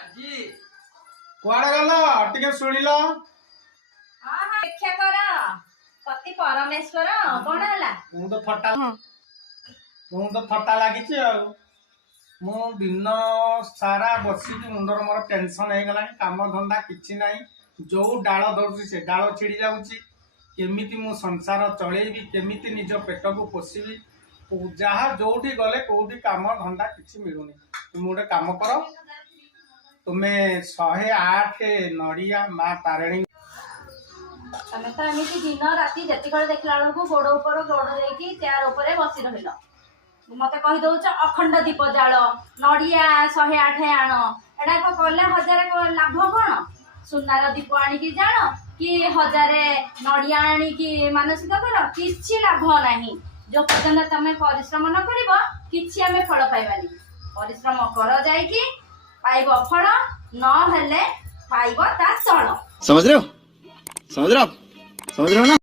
आजी कुआड़े गल टिके शुणिल हाँ हाँ देखा कर पति परमेश्वर कौन है तो थट्टा लगी मु दिन सारा बसिक मुंडर मोर टेंशन हो गला काम धंदा किछि नाही जो डाल धरुची से डाल छिड़ी जाऊँगी केमिति मु संसार चलेबी केमिति निज पेट को पोषिबी जहाँ जोटी गले कौटी काम धंदा किछि मिलुनी तुम गोटे काम कर तुम्हें 108 नड़िया माँ तारिणी तमें तो एमती दिन राति जेत देखला बेलू गोड़ उपर गोड़ देकी चेयर उपर बसी रही मत कहीदौच अखंड दीप जाल नड़िया 108 आण एटा कले 1000 लाभ कौन सुनार दीप आणिकी जान कि 1000 नड़िया आणिकी मानसिक कर किसी लाभ नहीं जो पर्यटन तुम परिश्रम न कर कि आम फल पाइबानी परिश्रम कर जाइकी पाइब फल न हेले पाइब ता चल समझ रहे हो ना।